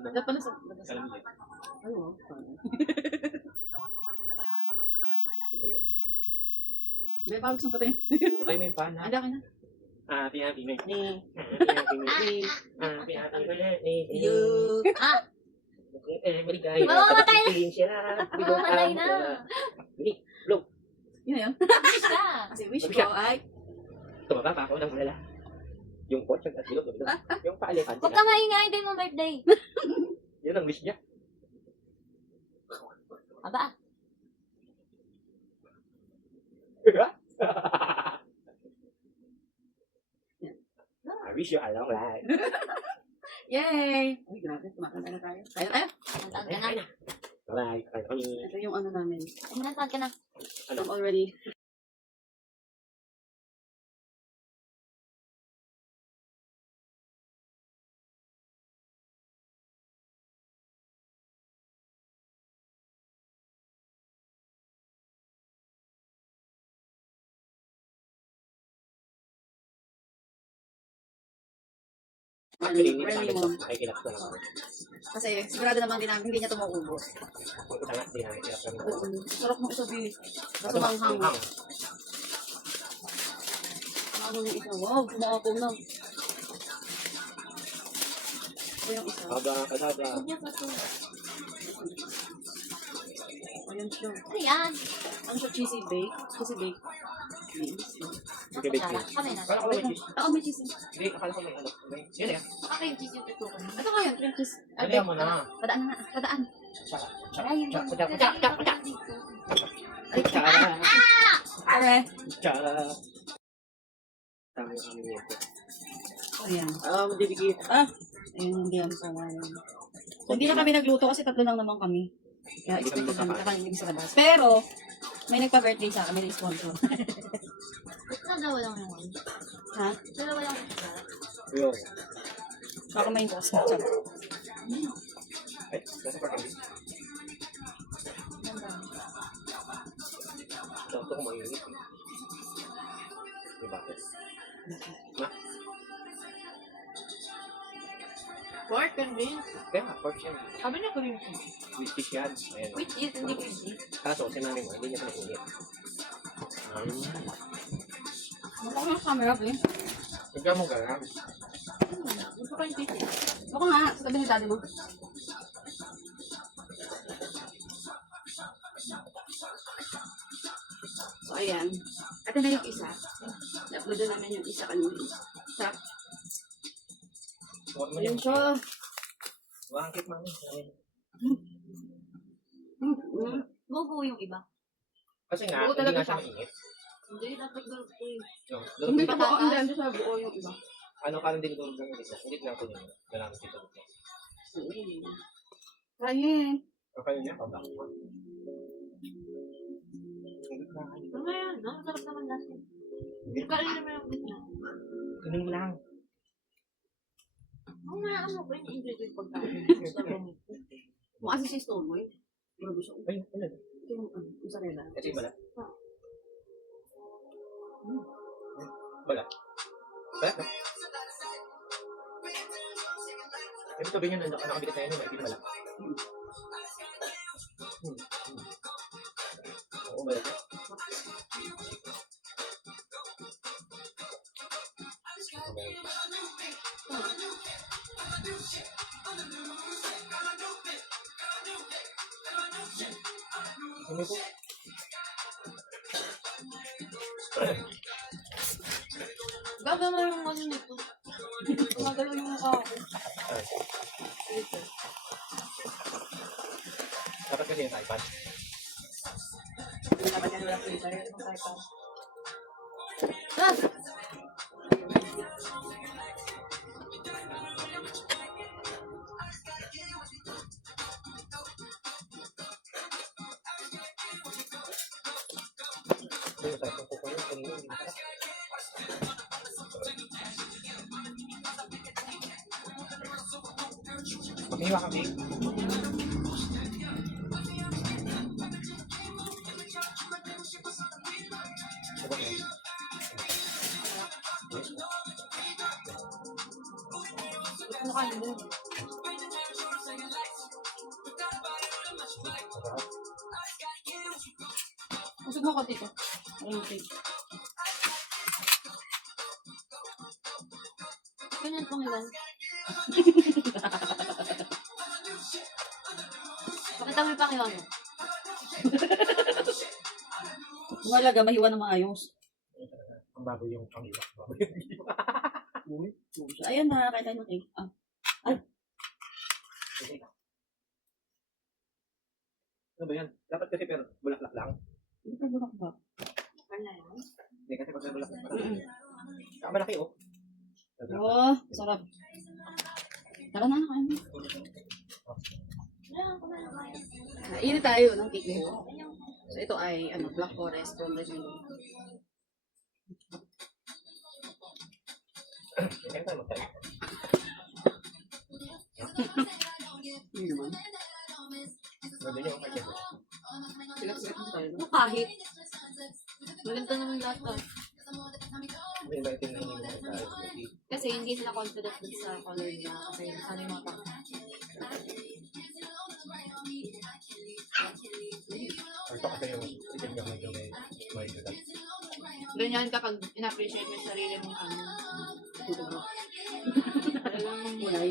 Dapat pala sa... Ay, wow. May pawis ng patay. Patay mo yung fan, ha? Anda ka na. Happy birthday. Ni. Happy birthday. You. Ah! Maligay. Mamamatay na. Siya. Mamamatay na. Yun na yun. Wish ka. Kasi wish ko ay... Tumaba pa ako ng malala. Yung pochag at bilog. Yung pa-elephant. Huwag ka maingay din mo birthday. Yun ang wish niya. Aba. I wish you a long life. Yay! Ay, grabe. Kumakanta na tayo. Tayo tayo. Nantag ka na. Bye. Ito yung ano namin. Nantag ka na. I'm already... Actually, hindi Really namin mo. ito. Ay, kinap ko lang. Kasi sigurado naman din namin hindi niya ito mauubos. Kung ito nga, hindi namin kinap kami. Sarap mo isabi. Kaso manghang. Hang. Ano yung isa? Wow, kumakapong na. Ito yung isa. Kada. Huwag niya pa to. Ayan siya. Ano yan? Ano siya? Cheesy bake? Cheesy bake. Sige, bake Kutsara. cheese. Kami na. Kala ko may cheese. Ako may cheesy. Hindi, akala ko may ano. Yun eh. Ako yung cheese yung tutukan. Ito nga yun. Cream cheese. Dalihan mo na. Padaan na. Padaan. Ay, yung Kutsara. Ay, Kutsara. Are. Kutsara. Tama yung aming nito. Ayan. Madibigit. Ayun, hindi ang sawayan. So, hindi na kami nagluto kasi tatlo lang naman kami. Kaya Hindi kami expected namin magkakain. kakainin sa labas. Pero, may nagpa-birthday sa akin, may sponsor. Dalawa lang naman. Ha? Dalawa lang kutsara. Yung. Baka may boss. Charot. Ay, nasa parking. Ito ko mainit. Diba? Pork and beans. Kaya, pork siya. Sabi niya cream cheese. With fish yan. Ayan. With cheese, hindi cream cheese. Kaso, sinabi mo, hindi niya pinainit. Baka nga camera, please. Ikaw mo garam. Gusto ko yung cheese. Baka nga, sa tabi ni daddy mo. So, ayan. Ito na yung isa. I-upload na namin yung isa kanina. Sarap. Ayan siya. Wangkit mami. Bubuo yung iba. Kasi nga, Buo hindi talaga nga siya siya. mainit. Hindi, dapat gulog ko yun. Hindi No, pa buo, hindi ando sa buo yung iba. ano parang dinudulog ng isa. Hindi lang ko nyo. Kailangan dito. Ayan. Okay niya, pabak mo. Ano yan? Ang sarap naman natin. Kain naman yung gitna. Ganun lang. Ang nga, ano ba yung ingredient pagkain? Kung kasi si Stone Boy, grabe siya. Ay, ano? Ito yung mozzarella. Ito yung balat. Balat. Balat, no? Ibig sabihin yun, nakabigit na yun, may ibig balat. Oo, balat. Ano po? Gagawin mo yung ano nito. Gumagalaw yung mukha ko. Dapat kasi yung iPad. Dapat yan wala filter. Ah! Yung type ko yung kanina, hindi masarap. Paghiwa kami. Sabak yan. Ano kain mo? Usog mo ko dito. Ayun, okay. Ganyan pong ilan. Pakita mo yung Panginoon. Mahalaga, mahiwa ng maayos. Ang bago yung pangiwa. Ayan na, kahit tayo ng cake. Ah, Ano ba yan? Dapat kasi pero bulaklak lang. hindi ka bulak ba? Wala yan. Hindi kasi pag may bulaklak. Saka malaki oh. Oh, sarap. Tara na, kain mo. Kainin tayo ng cake mo. So, ito ay, Black Forest from Regina. Kaya tayo magtayo. Hindi naman. Ganda niyo, okay. Sigat-sigat mo tayo. Kahit. Maganda naman lahat to. May iba itim na hindi mo tayo. Kasi hindi sila confident dun sa color nila. Kasi sana yung mga pang. Ito kasi yung itim niya medyo may ganda. Ganyan kapag in-appreciate mo yung sarili mong ano. Ito ba? Talagang Kulay.